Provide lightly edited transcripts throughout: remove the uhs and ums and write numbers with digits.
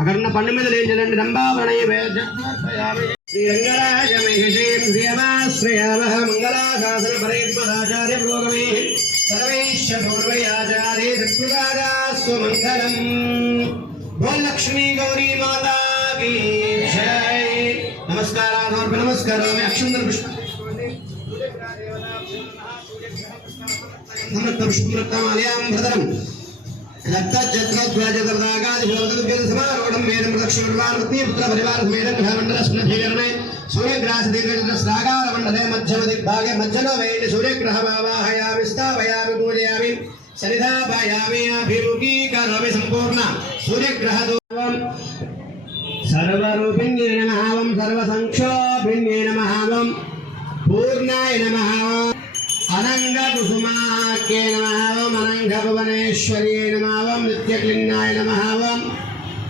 అక్కడ పండు మీద లేండి దంబావరణి మంగళాశాసన పరేశ్వరాచార్య పురోగమే సర్వేశ్వ పూర్వయాచార్య స్వమంగళం बोल लक्ष्मी गौरी माता की जय। नमस्कार नमस्कार मैं अक्षुंदर पुष्प सूर्यग्रह भावाहयामि स्थापयामि पूजयामि सरिधापयामि अभिमुखी करोमि संपूर्ण सूर्यग्रह सर्वरूपिण्ये नमः सर्वसंक्षोभिण्ये नमः पूर्णाय नमः अनंग कुसुमाख्ये नमः अनंग भुवनेश्वर्ये नमः नित्यक्लिन्नाय नमः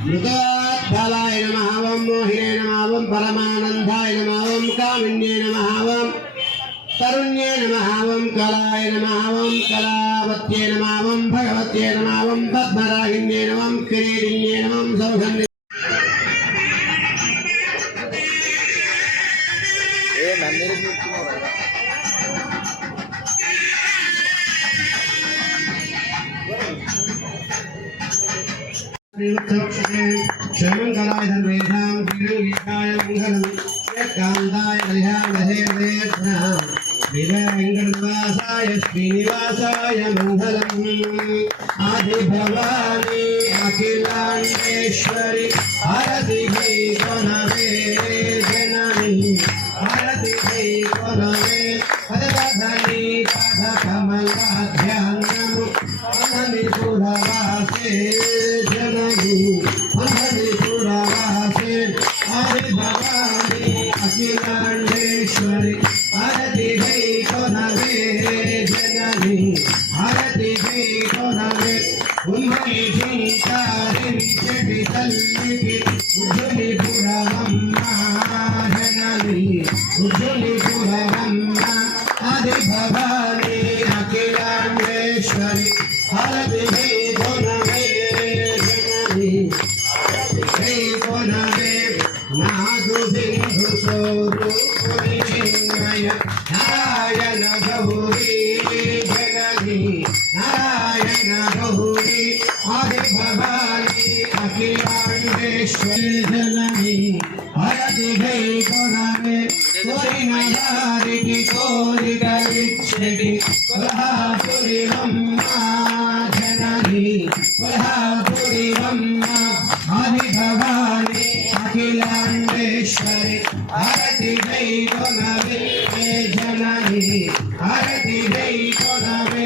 मृगोद्भवाय नमः मोहिने नमः परमानन्दाय नमः कामिन्ये नमः तरुण्ये नमः कलाय नमः कलावत्ये नमः भगवत्ये नमः पद्मरागिन्ये नमः किरीटिन्ये नमः सौगन्धे श्यामंगलाय धर्मेशां श्रीरंगीकाय मंगलम् कांताय कल्याणहे वेंकटवासाय श्रीनिवासाय मंगलम् आदि भवानी अखिलांडेश्वरी आरति कोनवे जननी आरति कोनवे पदधनी पादकमलाध्यानम् अननिपुरवासे जननी अननिपुरवासे आदि भवानी अखिलांडेश्वरी आरति कोनवे जननी आरति कोनवे उन्मयि चिंतारिं चटितल्लिपि उज्ज्वलिपुरमम्मा जननी उज्ज्वलिपुरमम्मा आदि भवानी अखिलांडेश्वरी आरति कोनवे जननी आरति कोनवे नादु बिंदु स्वरूपिणी चिन्मय नारायण गौरी जननी नारायण गौरी आदि भवानी अखिलांडेश्वरी जननी आरति कोनवे कोरि नगारि की कोरि गलिच्छति कोल्हापुरी अम्मा जननी कोल्हापुरी अम्मा आदि भवानी अखिलांडेश्वरी आरति कोनवे जननी आरति कोनवे।